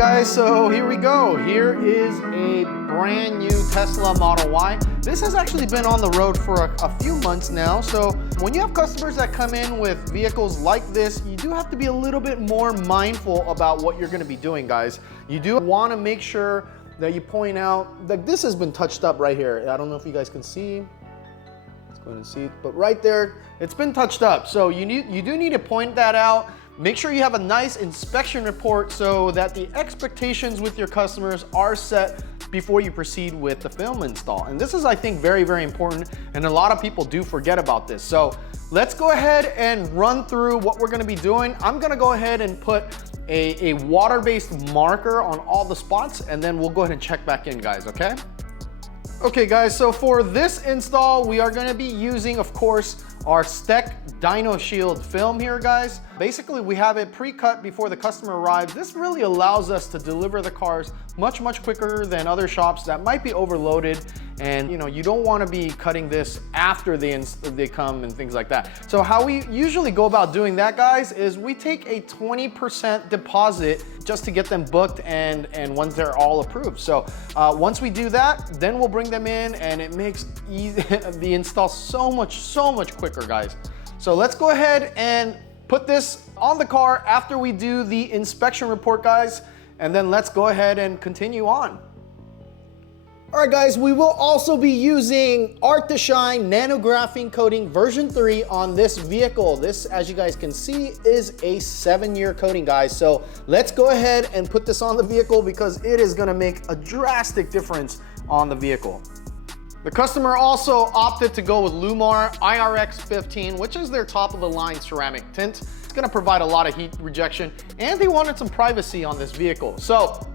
guys, so here we go. Here is a brand new Tesla Model Y. This has actually been on the road for a few months now. So when you have customers that come in with vehicles like this, you do have to be a little bit more mindful about what you're gonna be doing, guys. You do wanna make sure that you point out that this has been touched up right here. I don't know if you guys can see. Let's go ahead and see, but right there, it's been touched up. So you do need to point that out. Make sure you have a nice inspection report so that the expectations with your customers are set before you proceed with the film install. And this is, I think, very, very important, and a lot of people do forget about this. So let's go ahead and run through what we're gonna be doing. I'm gonna go ahead and put a water-based marker on all the spots, and then we'll go ahead and check back in, guys, okay? Okay, guys, so for this install, we are gonna be using, of course, our STEK DYNOshield film here, guys. Basically, we have it pre-cut before the customer arrives. This really allows us to deliver the cars much, much quicker than other shops that might be overloaded. And you don't want to be cutting this after they come and things like that. So how we usually go about doing that, guys, is we take a 20% deposit just to get them booked and once they're all approved. So once we do that, then we'll bring them in, and it makes the install so much quicker, guys. So let's go ahead and put this on the car after we do the inspection report, guys, and then let's go ahead and continue on. All right, guys, we will also be using Artdeshine Nanographene Coating version 3 on this vehicle. This, as you guys can see, is a 7-year coating, guys. So let's go ahead and put this on the vehicle because it is gonna make a drastic difference on the vehicle. The customer also opted to go with Llumar IRX15, which is their top of the line ceramic tint. It's gonna provide a lot of heat rejection, and they wanted some privacy on this vehicle. So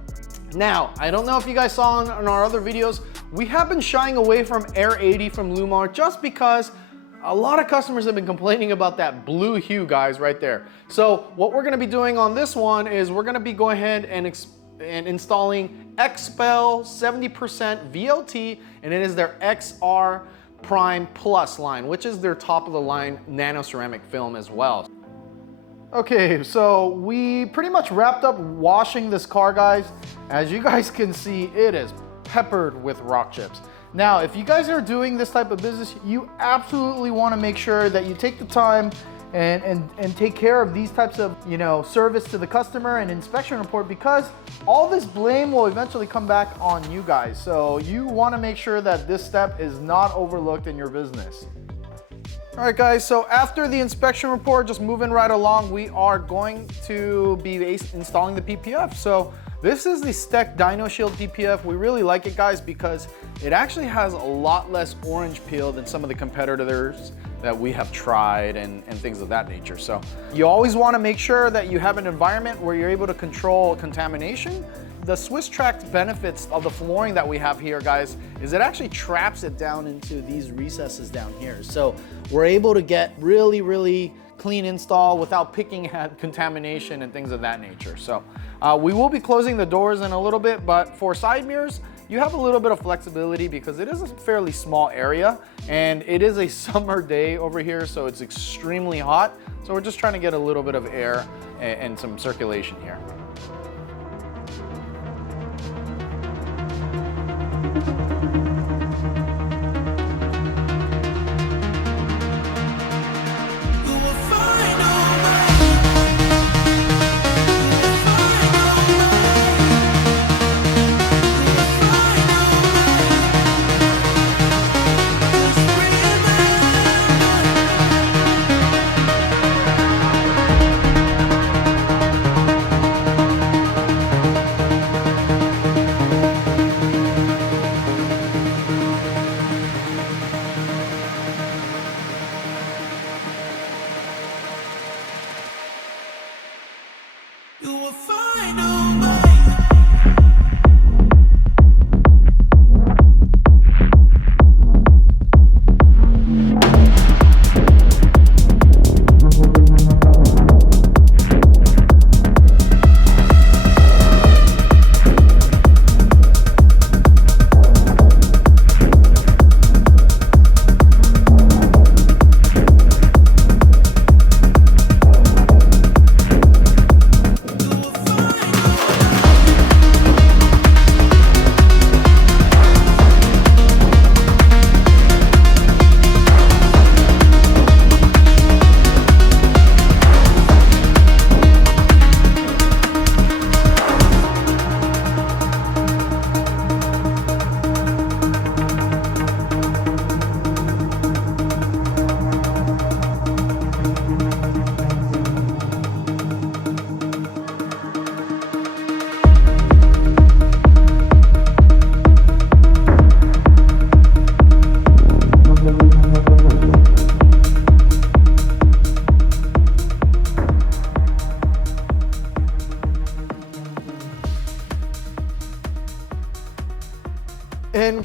now, I don't know if you guys saw in our other videos, we have been shying away from Air 80 from Llumar just because a lot of customers have been complaining about that blue hue, guys, right there. So what we're gonna be doing on this one is we're gonna be going ahead and installing Xpel 70% VLT, and it is their XR Prime Plus line, which is their top of the line nano ceramic film as well. Okay, so we pretty much wrapped up washing this car, guys. As you guys can see, it is peppered with rock chips. Now, if you guys are doing this type of business, you absolutely want to make sure that you take the time and take care of these types of, service to the customer and inspection report, because all this blame will eventually come back on you guys. So you want to make sure that this step is not overlooked in your business. All right, guys, so after the inspection report, just moving right along, we are going to be installing the PPF. So this is the STEK DYNOshield PPF. We really like it, guys, because it actually has a lot less orange peel than some of the competitors that we have tried and things of that nature. So you always want to make sure that you have an environment where you're able to control contamination. The Swisstrax benefits of the flooring that we have here, guys, is it actually traps it down into these recesses down here. So we're able to get really, really clean install without picking at contamination and things of that nature. So we will be closing the doors in a little bit, but for side mirrors, you have a little bit of flexibility because it is a fairly small area and it is a summer day over here, so it's extremely hot. So we're just trying to get a little bit of air and some circulation here.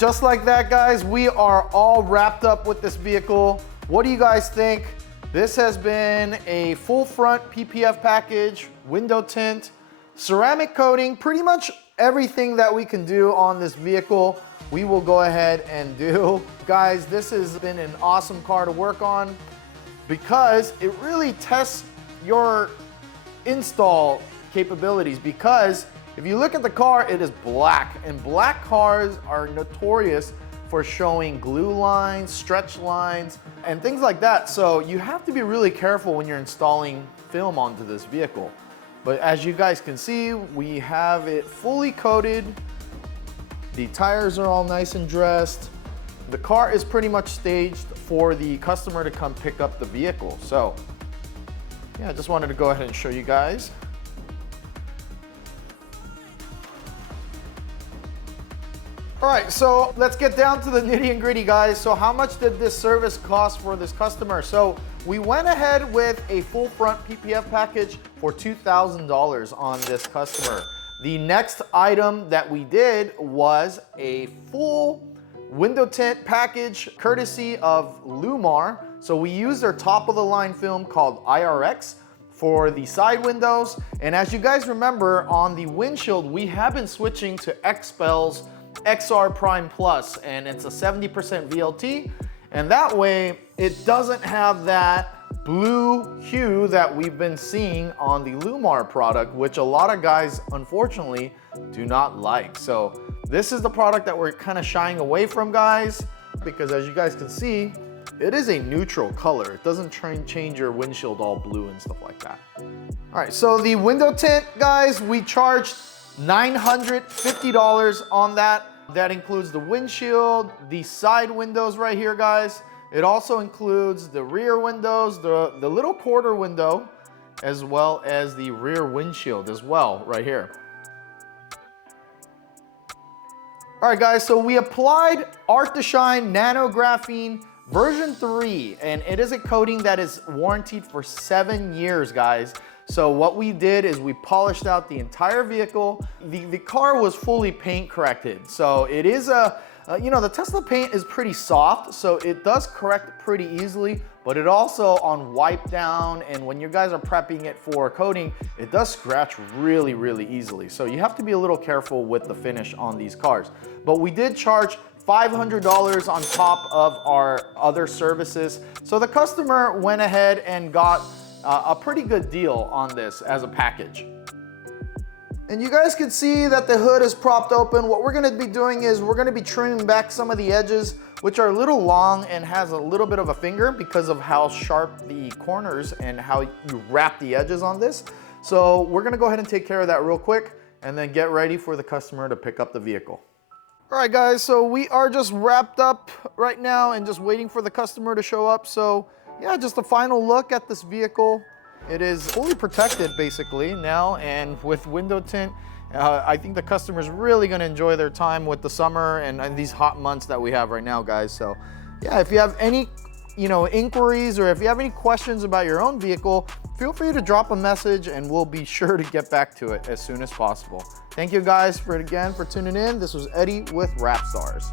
just like that, guys, we are all wrapped up with this vehicle. What do you guys think? This has been a full front PPF package, window tint, ceramic coating, pretty much everything that we can do on this vehicle, we will go ahead and do. Guys, this has been an awesome car to work on because it really tests your install capabilities, because if you look at the car, it is black, and black cars are notorious for showing glue lines, stretch lines, and things like that. So you have to be really careful when you're installing film onto this vehicle. But as you guys can see, we have it fully coated. The tires are all nice and dressed. The car is pretty much staged for the customer to come pick up the vehicle. So yeah, I just wanted to go ahead and show you guys. All right, so let's get down to the nitty and gritty, guys. So how much did this service cost for this customer? So we went ahead with a full front PPF package for $2,000 on this customer. The next item that we did was a full window tint package courtesy of Llumar. So we used their top of the line film called IRX for the side windows. And as you guys remember, on the windshield, we have been switching to Xpel's XR Prime Plus, and it's a 70% VLT. And that way it doesn't have that blue hue that we've been seeing on the Llumar product, which a lot of guys unfortunately do not like. So this is the product that we're kind of shying away from, guys, because as you guys can see, it is a neutral color. It doesn't change your windshield all blue and stuff like that. All right, so the window tint, guys, we charged $950 on that. That includes the windshield, the side windows right here, guys. It also includes the rear windows, the little quarter window, as well as the rear windshield as well, right here. All right, guys, so we applied Artdeshine Nanographene version 3, and it is a coating that is warranted for 7 years, guys. So what we did is we polished out the entire vehicle. The car was fully paint corrected. So it is you know, the Tesla paint is pretty soft, so it does correct pretty easily, but it also on wipe down, and when you guys are prepping it for coating, it does scratch really, really easily. So you have to be a little careful with the finish on these cars. But we did charge $500 on top of our other services. So the customer went ahead and got a pretty good deal on this as a package. And you guys can see that the hood is propped open. What we're gonna be doing is we're gonna be trimming back some of the edges, which are a little long and has a little bit of a finger because of how sharp the corners and how you wrap the edges on this. So we're gonna go ahead and take care of that real quick and then get ready for the customer to pick up the vehicle. All right, guys, so we are just wrapped up right now and just waiting for the customer to show up. So yeah, just a final look at this vehicle. It is fully protected basically now, and with window tint, I think the customer's really gonna enjoy their time with the summer and these hot months that we have right now, guys. So yeah, if you have any inquiries, or if you have any questions about your own vehicle, feel free to drop a message and we'll be sure to get back to it as soon as possible. Thank you guys again for tuning in. This was Eddie with Wrap Stars.